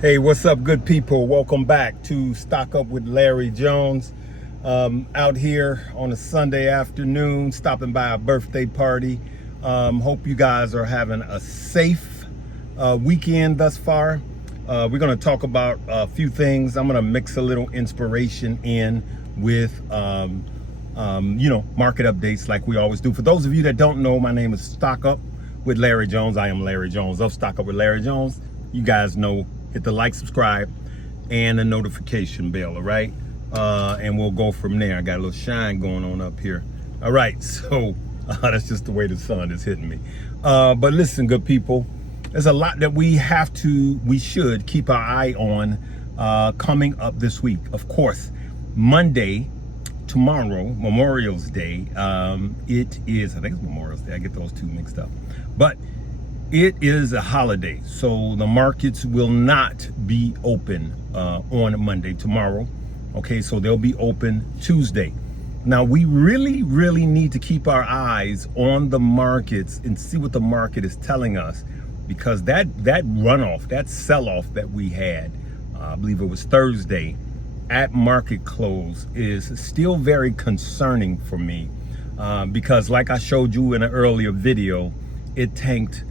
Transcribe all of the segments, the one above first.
Hey, what's up, good people? Welcome back to Stock Up with Larry Jones. Out here on a Sunday afternoon, stopping by a birthday party. Hope you guys are having a safe weekend thus far. We're going to talk about a few things. I'm going to mix a little inspiration in with, market updates like we always do. For those of you that don't know, my name is Stock Up with Larry Jones. I am Larry Jones of Stock Up with Larry Jones. You guys know. Hit the like, subscribe, and the notification bell, all right? And we'll go from there. I got a little shine going on up here. All right, so that's just the way the sun is hitting me. But listen, good people, there's a lot that we should keep our eye on coming up this week. Of course, Monday, tomorrow, Memorial's Day. It is, I think it's Memorial's Day. I get those two mixed up. But it is a holiday, so the markets will not be open on Monday, tomorrow. Okay, so they'll be open Tuesday. Now, we really need to keep our eyes on the markets and see what the market is telling us, because that runoff, that sell-off that we had, I believe it was Thursday, at market close is still very concerning for me, because like I showed you in an earlier video, it tanked.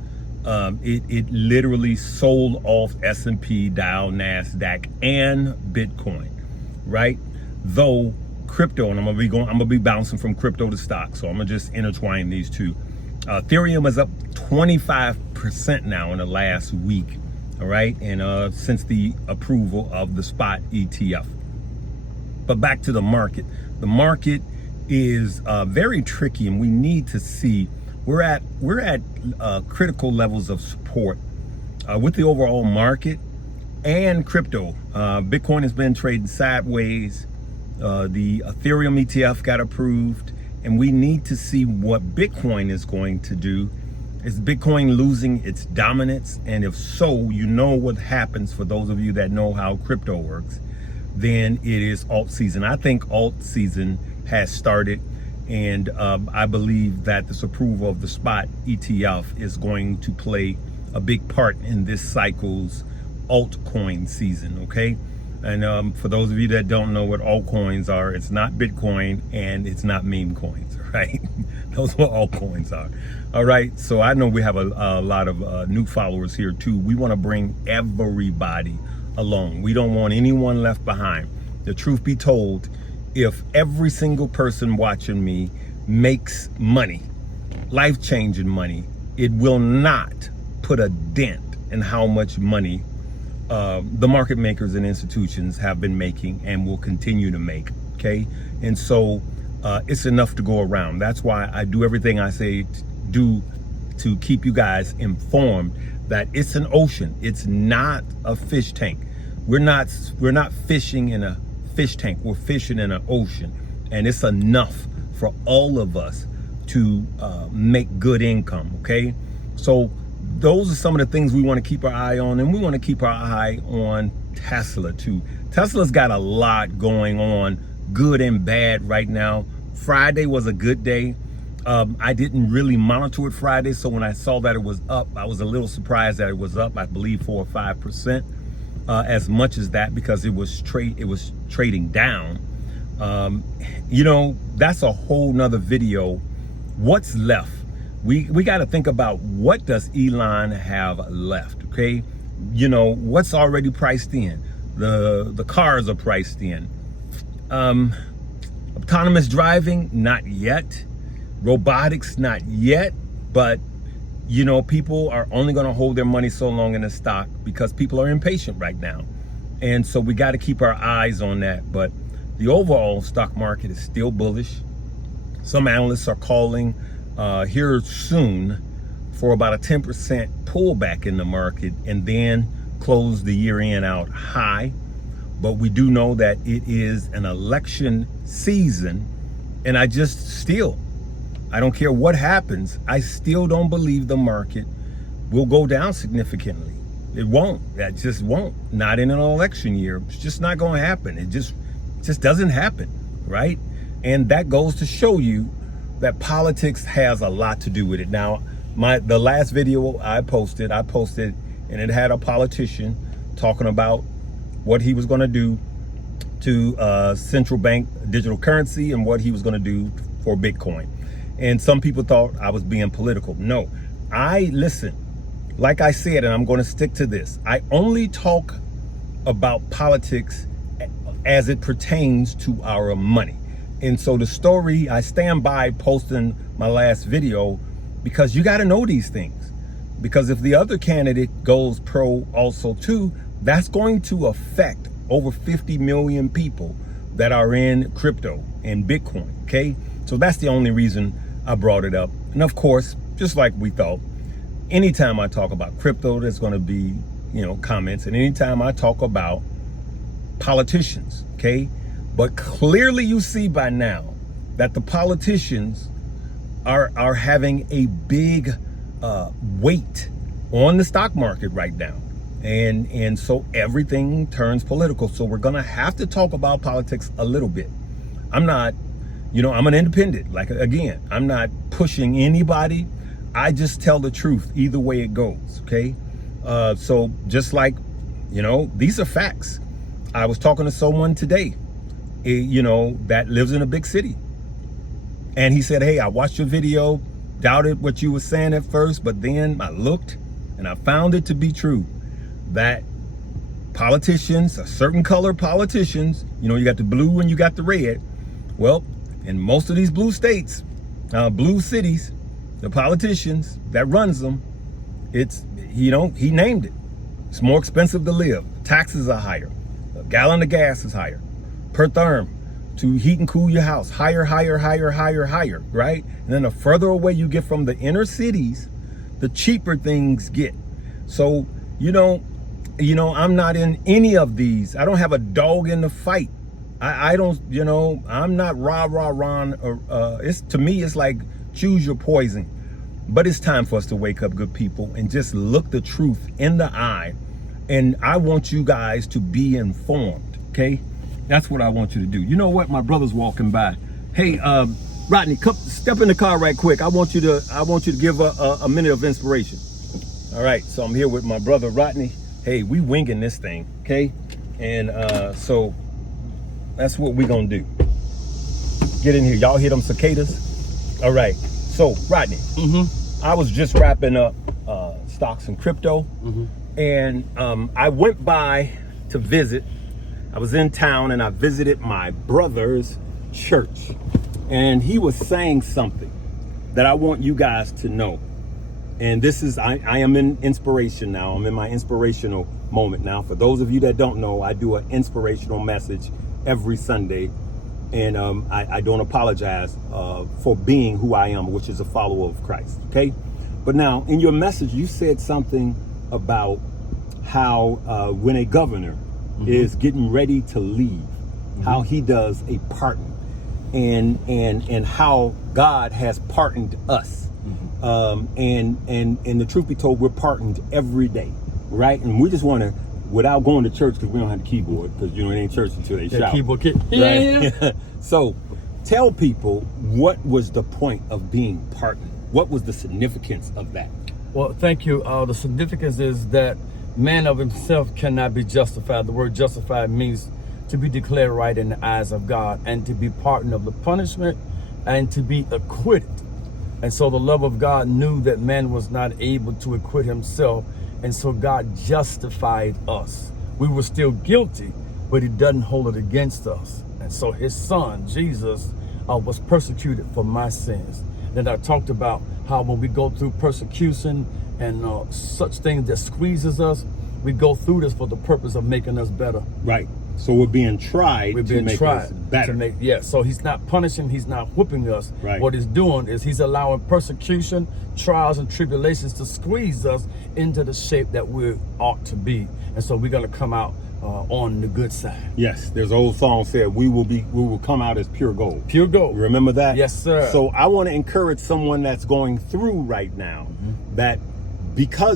It literally sold off S&P, Dow, NASDAQ, and Bitcoin, right? Though crypto, and I'm gonna be bouncing from crypto to stock, so I'm gonna just intertwine these two. Ethereum is up 25% now in the last week, all right, and since the approval of the spot ETF. But back to the market. The market is very tricky, and we need to see. We're at critical levels of support with the overall market and crypto. Bitcoin has been trading sideways. The Ethereum ETF got approved, and we need to see what Bitcoin is going to do. Is Bitcoin losing its dominance? And if so, you know what happens. For those of you that know how crypto works, then it is alt season. I think alt season has started. And I believe that this approval of the spot ETF is going to play a big part in this cycle's altcoin season, okay? And for those of you that don't know what altcoins are, it's not Bitcoin and it's not meme coins, right? Those are what altcoins are. All right, so I know we have a lot of new followers here too. We want to bring everybody along. We don't want anyone left behind. The truth be told, if every single person watching me makes money, life-changing money, it will not put a dent in how much money the market makers and institutions have been making and will continue to make, okay? And so it's enough to go around. That's why I do everything I say do to keep you guys informed that it's an ocean. It's not a fish tank. We're not fishing in a fish tank. We're fishing in an ocean, and it's enough for all of us to make good income, okay? So those are some of the things we want to keep our eye on, and we want to keep our eye on Tesla too. Tesla's got a lot going on, good and bad right now. Friday was a good day. I didn't really monitor it Friday, so when I saw that it was up, I was a little surprised that it was up, I believe 4 or 5%. As much as that, because it was trading down. That's a whole nother video. What's left? We got to think about, what does Elon have left? Okay, what's already priced in. The cars are priced in. Autonomous driving, not yet. Robotics, not yet. But people are only going to hold their money so long in the stock because people are impatient right now. And so we got to keep our eyes on that. But the overall stock market is still bullish. Some analysts are calling here soon for about a 10% pullback in the market and then close the year end out high. But we do know that it is an election season. And I don't care what happens, I still don't believe the market will go down significantly. It won't. That just won't. Not in an election year. It's just not going to happen. It just doesn't happen, right? And that goes to show you that politics has a lot to do with it. Now, the last video I posted, and it had a politician talking about what he was going to do to central bank digital currency and what he was going to do for Bitcoin. And some people thought I was being political. No, listen, like I said, and I'm going to stick to this. I only talk about politics as it pertains to our money. And so the story, I stand by posting my last video because you got to know these things. Because if the other candidate goes pro also too, that's going to affect over 50 million people that are in crypto and Bitcoin, okay? So that's the only reason I brought it up. And of course, just like we thought, anytime I talk about crypto, there's going to be, comments. And anytime I talk about politicians, okay? But clearly you see by now that the politicians are having a big weight on the stock market right now. And so everything turns political. So we're going to have to talk about politics a little bit. I'm not, I'm an independent. Like, again, I'm not pushing anybody. I just tell the truth either way it goes. Okay. So just like, these are facts. I was talking to someone today, that lives in a big city. And he said, hey, I watched your video, doubted what you were saying at first, but then I looked and I found it to be true that politicians, a certain color politicians, you got the blue and you got the red. Well, in most of these blue states, blue cities, the politicians that runs them, he named it. It's more expensive to live. Taxes are higher. A gallon of gas is higher per therm to heat and cool your house. Higher, right? And then the further away you get from the inner cities, the cheaper things get. So, I'm not in any of these. I don't have a dog in the fight. I don't, I'm not rah. To me, it's like choose your poison. But it's time for us to wake up, good people, and just look the truth in the eye. And I want you guys to be informed, okay? That's what I want you to do. You know what? My brother's walking by. Hey, Rodney, step in the car right quick. I want you to give a minute of inspiration. All right, so I'm here with my brother Rodney. Hey, we winging this thing, okay? And so that's what we're gonna do. Get in here. Y'all hear them cicadas? All right. So Rodney, I was just wrapping up stocks and crypto, and I went by to visit. I was in town and I visited my brother's church, and he was saying something that I want you guys to know. And this is, I am in inspiration now. I'm in my inspirational moment now. For those of you that don't know, I do an inspirational message every Sunday. And I don't apologize for being who I am, which is a follower of Christ. Okay. But now in your message, you said something about how when a governor is getting ready to leave, how he does a pardon, and how God has pardoned us. And the truth be told, we're pardoned every day, right? And we just want to, without going to church, because we don't have the keyboard, because it ain't church until they shout. Keyboard kid. Yeah. Right? So tell people, what was the point of being pardoned? What was the significance of that? Well, thank you. The significance is that man of himself cannot be justified. The word justified means to be declared right in the eyes of God, and to be pardoned of the punishment, and to be acquitted. And so the love of God knew that man was not able to acquit himself. And so God justified us. We were still guilty, but he doesn't hold it against us. And so his son, Jesus, was persecuted for my sins. Then I talked about how when we go through persecution and such things that squeezes us, we go through this for the purpose of making us better. Right. So we're being tried to make us better. So he's not punishing, he's not whipping us. Right. What he's doing is he's allowing persecution, trials, and tribulations to squeeze us into the shape that we ought to be. And so we're going to come out on the good side. Yes, there's an old song said, we will come out as pure gold. Pure gold. Remember that? Yes, sir. So I want to encourage someone that's going through right now that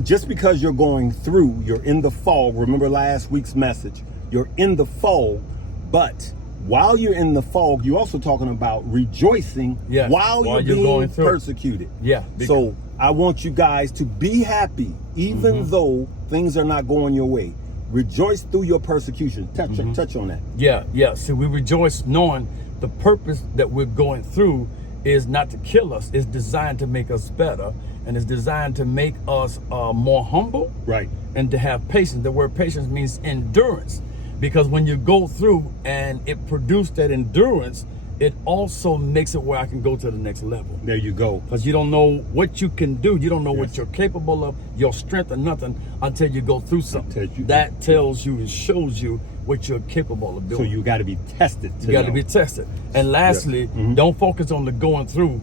just because you're going through, you're in the fog. Remember last week's message. You're in the fog, but while you're in the fog, you're also talking about rejoicing while you're being going through. Persecuted. Yeah. So I want you guys to be happy, even though things are not going your way. rejoice through your persecution. Touch on that. Yeah. So we rejoice knowing the purpose that we're going through is not to kill us. It's designed to make us better, and it's designed to make us more humble, right? And to have patience. The word patience means endurance, because when you go through and it produced that endurance, it also makes it where I can go to the next level. There you go. Because you don't know what you can do. You don't know what you're capable of, your strength or nothing, until you go through something. That tells you and shows you what you're capable of doing. So you got to be tested. You got to be tested. And lastly, don't focus on the going through.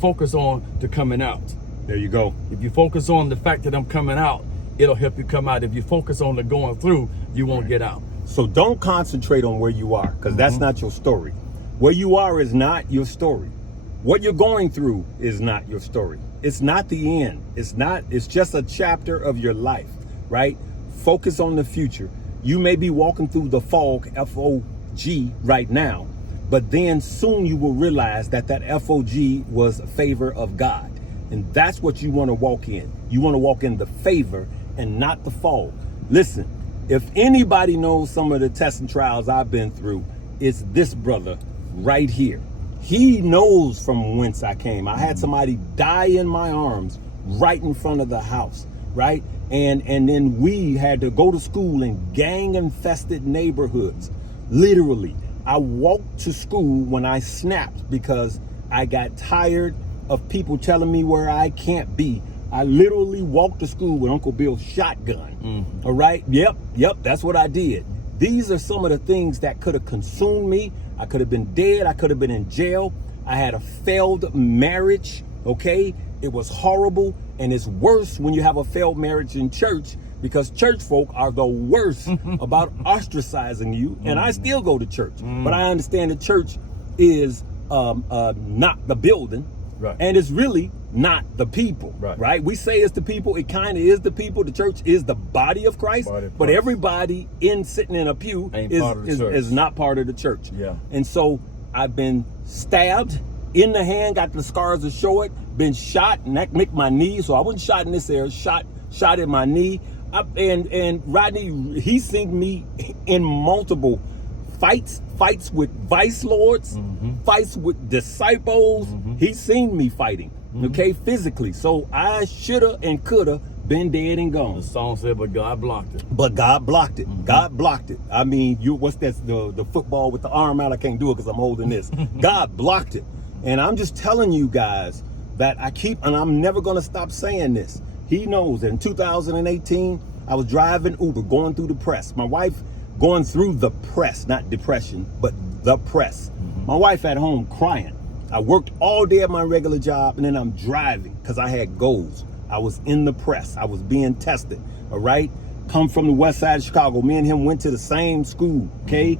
Focus on the coming out. There you go. If you focus on the fact that I'm coming out, it'll help you come out. If you focus on the going through, you won't get out. So don't concentrate on where you are, because that's not your story. Where you are is not your story. What you're going through is not your story. It's not the end. It's just a chapter of your life, right? Focus on the future. You may be walking through the fog, F-O-G, right now, but then soon you will realize that F-O-G was a favor of God. And that's what you want to walk in. You want to walk in the favor and not the fog. Listen, if anybody knows some of the tests and trials I've been through, it's this brother right here. He knows from whence I came. I had somebody die in my arms right in front of the house, right? And then we had to go to school in gang-infested neighborhoods. Literally, I walked to school when I snapped because I got tired of people telling me where I can't be. I literally walked to school with Uncle Bill's shotgun. All right? Yep, that's what I did. These are some of the things that could have consumed me. I could have been dead. I could have been in jail. I had a failed marriage, okay? It was horrible, and it's worse when you have a failed marriage in church, because church folk are the worst about ostracizing you, and I still go to church. But I understand the church is not the building, right, and it's really not the people, right? We say it's the people. It kind of is the people. The church is the body of Christ, but everybody sitting in a pew is not part of the church. Yeah. And so I've been stabbed in the hand, got the scars to show it, been shot, and that nicked my knee. So I wasn't shot in this area, shot in my knee. And Rodney, he's seen me in multiple fights with vice lords, fights with disciples. He's seen me fighting, okay, physically. So I shoulda and coulda been dead and gone. The song said, but God blocked it. But God blocked it. God blocked it. I mean, what's that? The football with the arm out? I can't do it because I'm holding this. God blocked it. And I'm just telling you guys that and I'm never gonna stop saying this. He knows that in 2018, I was driving Uber, going through the press. My wife going through the press, not depression, but the press. My wife at home crying. I worked all day at my regular job, and then I'm driving because I had goals. I was in the press. I was being tested, all right? Come from the west side of Chicago. Me and him went to the same school, okay?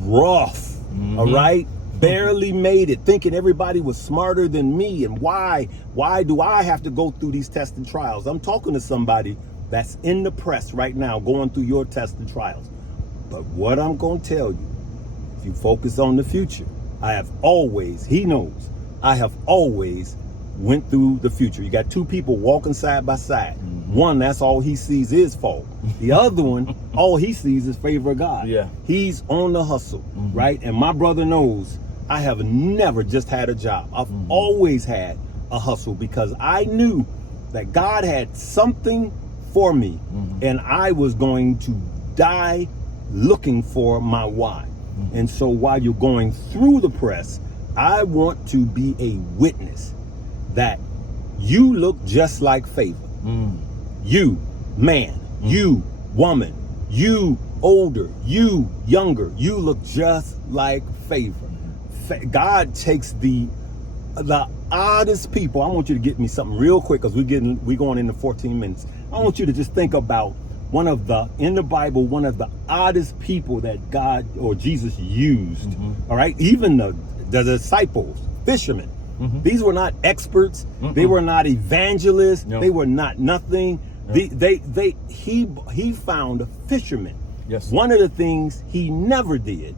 Rough, all right? Barely made it, thinking everybody was smarter than me. And why do I have to go through these tests and trials? I'm talking to somebody that's in the press right now, going through your tests and trials. But what I'm going to tell you, if you focus on the future, he knows, I have always went through the future. You got two people walking side by side. One, that's all he sees is fault. The other one, all he sees is favor of God. Yeah. He's on the hustle, right? And my brother knows I have never just had a job. I've always had a hustle, because I knew that God had something for me, and I was going to die looking for my why. And so while you're going through the press, I want to be a witness that you look just like favor. You man, you woman, you older, you younger, you look just like favor. God takes the oddest people. I want you to get me something real quick, because we're going into 14 minutes. I want you to just think about in the Bible, one of the oddest people that God or Jesus used. All right, even the disciples, fishermen. These were not experts. They were not evangelists. They were not nothing. He found a fisherman. Yes. One of the things he never did,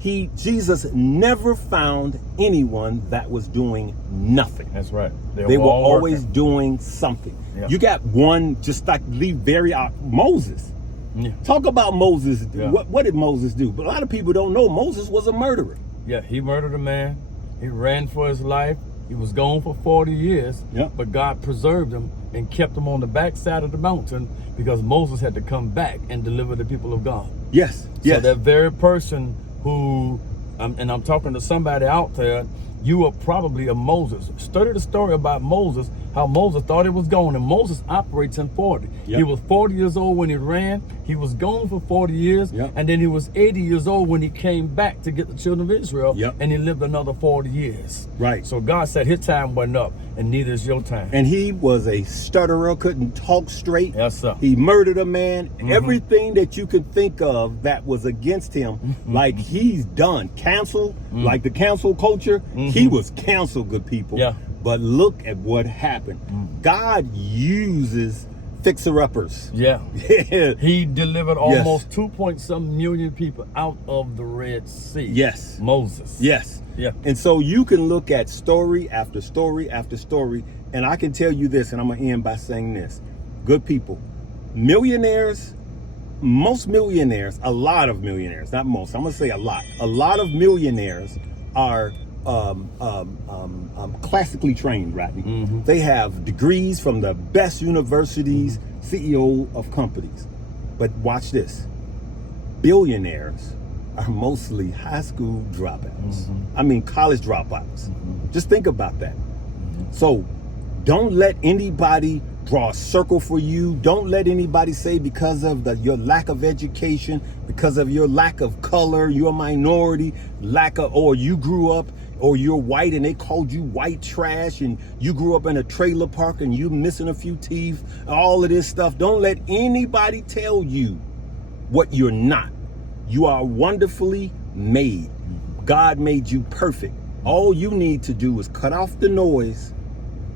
Jesus never found anyone that was doing nothing. That's right. They were always doing something. Yeah. You got one, just like Moses. Yeah. Talk about Moses. Yeah. What did Moses do? But a lot of people don't know Moses was a murderer. Yeah, he murdered a man. He ran for his life. He was gone for 40 years, Yeah. but God preserved him and kept him on the backside of the mountain because Moses had to come back and deliver the people of God. Yes. Yes. So that very person who, and I'm talking to somebody out there, you are probably a Moses. Study the story about Moses, how Moses thought he was gone, and Moses operates in 40. Yep. He was 40 years old when he ran. He was gone for 40 years, Yep. and then he was 80 years old when he came back to get the children of Israel, Yep. and he lived another 40 years. Right. So God said his time wasn't up, and neither is your time. And he was a stutterer, couldn't talk straight. Yes, sir. He murdered a man. Everything that you could think of that was against him, like he's done. Cancel, like the cancel culture. He was canceled, good people. Yeah. But look at what happened. God uses fixer-uppers. Yeah. Yeah. He delivered almost 2-point-some million people out of the Red Sea. Yes. Moses. Yes. Yeah. And so you can look at story after story after story, and I can tell you this, and I'm going to end by saying this. Good people, millionaires, most millionaires, a lot of millionaires, not most, I'm going to say a lot of millionaires are classically trained, Rodney. They have degrees from the best universities, CEO of companies. But watch this. Billionaires are mostly high school dropouts. I mean, college dropouts. Just think about that. So don't let anybody draw a circle for you. Don't let anybody say because of your lack of education, because of your lack of color, you're a minority, or you grew up, or you're white and they called you white trash, and you grew up in a trailer park and you missing a few teeth, all of this stuff. Don't let anybody tell you what you're not. You are wonderfully made. God made you perfect. All you need to do is cut off the noise.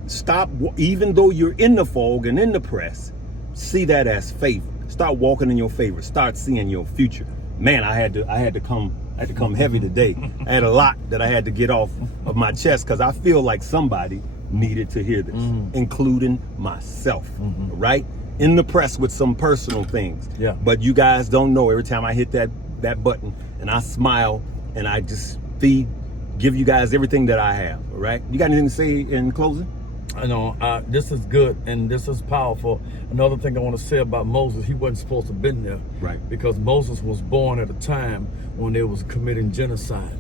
Stop, even though you're in the fog and in the press, see that as favor. Start walking in your favor. Start seeing your future. Man, I had to come heavy today. I had a lot that I had to get off of my chest because I feel like somebody needed to hear this, including myself. Right? In the press with some personal things. Yeah. But you guys don't know, every time I hit that button and I smile and I just give you guys everything that I have. All right? You got anything to say in closing? I know, this is good and this is powerful. Another thing I want to say about Moses, he wasn't supposed to have been there. Right. Because Moses was born at a time when they was committing genocide.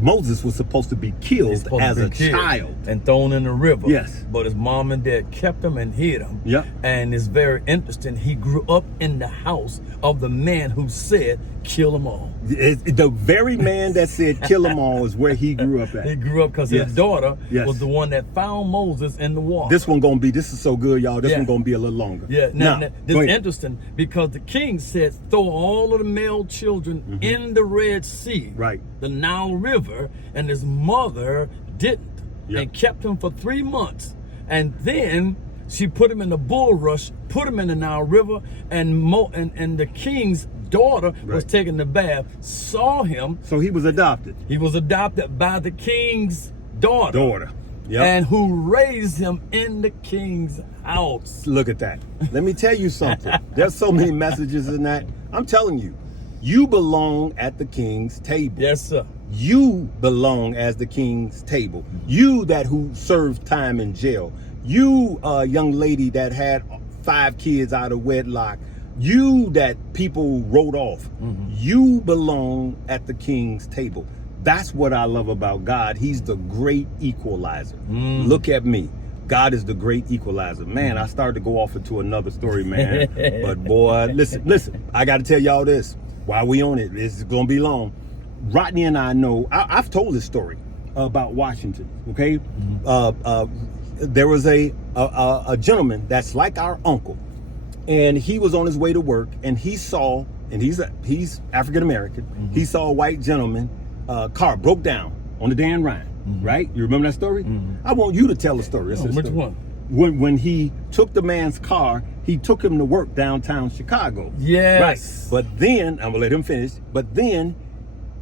Moses was supposed to be killed as a child and thrown in the river. Yes. But his mom and dad kept him and hid him. Yeah. And it's very interesting. He grew up in the house of the man who said, kill them all. The very man that said kill them all is where he grew up at. He grew up because his daughter was the one that found Moses in the water. This is so good, y'all. This one gonna be a little longer. Yeah. Now this is interesting because the king said, throw all of the male children in the Red Sea. Right. The Nile River, and his mother didn't and kept him for 3 months. And then she put him in the bulrush, put him in the Nile River, and the king's daughter was taking the bath, saw him. So he was adopted. He was adopted by the king's daughter. Yep. And who raised him in the king's house. Look at that. Let me tell you something. There's so many messages in that. I'm telling you, you belong at the king's table. Yes, sir. You belong as the king's table. You who served time in jail. You, young lady that had 5 kids out of wedlock. You that people wrote off. You belong at the king's table. That's what I love about God. He's the great equalizer. Look at me. God is the great equalizer. Man, I started to go off into another story, man. But boy, listen, I got to tell y'all this. While we on it, it's going to be long. Rodney and I know, I've told this story about Washington, okay? There was a gentleman that's like our uncle, and he was on his way to work, and he saw, and he's African American, he saw a white gentleman, car broke down on the Dan Ryan, right? You remember that story? I want you to tell the story. Which one? When he took the man's car, he took him to work downtown Chicago. Yes. Right. But then, I'm gonna let him finish, but then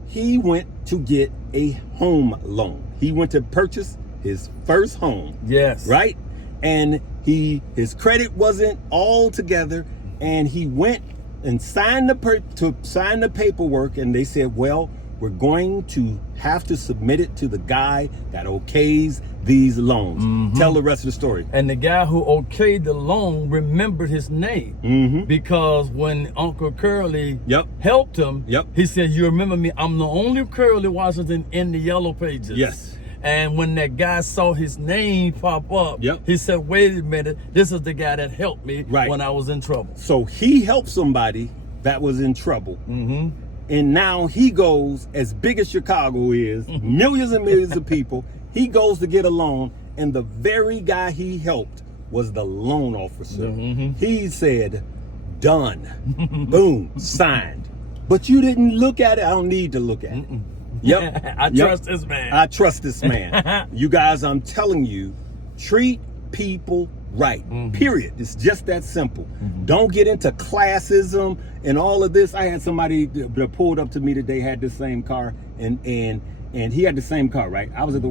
he went to get a home loan. He went to purchase his first home. Yes. Right? And his credit wasn't all together, and he went and sign the paperwork, and they said, well, we're going to have to submit it to the guy that okays these loans. Tell the rest of the story. And the guy who okayed the loan remembered his name because when Uncle Curly helped him, he said, you remember me? I'm the only Curly Washington in the Yellow Pages. Yes. And when that guy saw his name pop up, he said, wait a minute, this is the guy that helped me when I was in trouble. So he helped somebody that was in trouble. And now he goes, as big as Chicago is, millions and millions of people, he goes to get a loan, and the very guy he helped was the loan officer. He said, done. Boom, signed. But you didn't look at it. I don't need to look at it. I trust this man. I trust this man. You guys, I'm telling you, treat people right. Period. It's just that simple. Don't get into classism and all of this. I had somebody that pulled up to me today, had the same car, and he had the same car, right? I was at the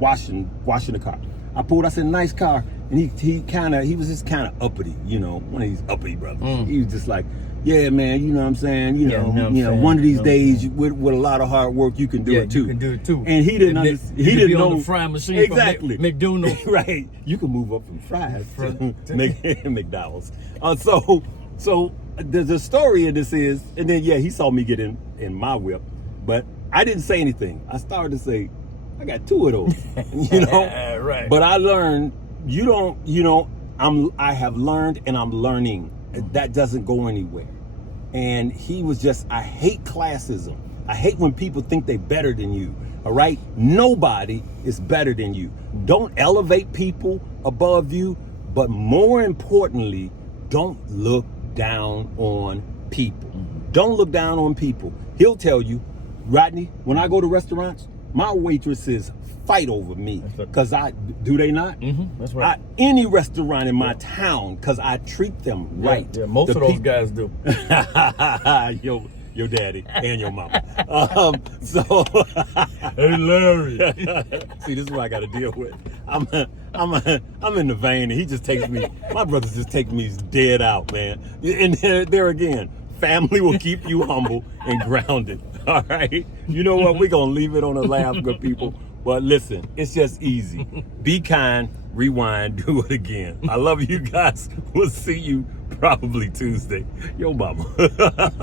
washing the car. I pulled, I said, nice car. And he was just kind of uppity, you know, one of these uppity brothers. He was just like, yeah, man, you know what I'm saying? You know, one of these days with a lot of hard work, you can do it too. You can do it too. And he didn't understand. He didn't know on the frying machine exactly. from McDonald's. Right. You can move up from fries to McDonald's. So the story of this is, and then he saw me get in my whip, but I didn't say anything. I started to say, I got two of those, you know. Right. But I learned, I have learned, and I'm learning. That doesn't go anywhere. And he was just, I hate classism. I hate when people think they're better than you. All right? Nobody is better than you. Don't elevate people above you, but more importantly, don't look down on people. Don't look down on people. He'll tell you, Rodney, when I go to restaurants, my waitresses fight over me because do they not? That's right. Any restaurant in my town, because I treat them right. Yeah, most of those guys do. Your daddy and your mama. Hey, Larry. See, this is what I got to deal with. I'm in the vein, and he just takes me. My brothers just take me dead out, man. And there again, family will keep you humble and grounded. All right. You know what? We're gonna leave it on a laugh, good people. But listen, it's just easy. Be kind, rewind, do it again. I love you guys. We'll see you probably Tuesday. Yo, mama.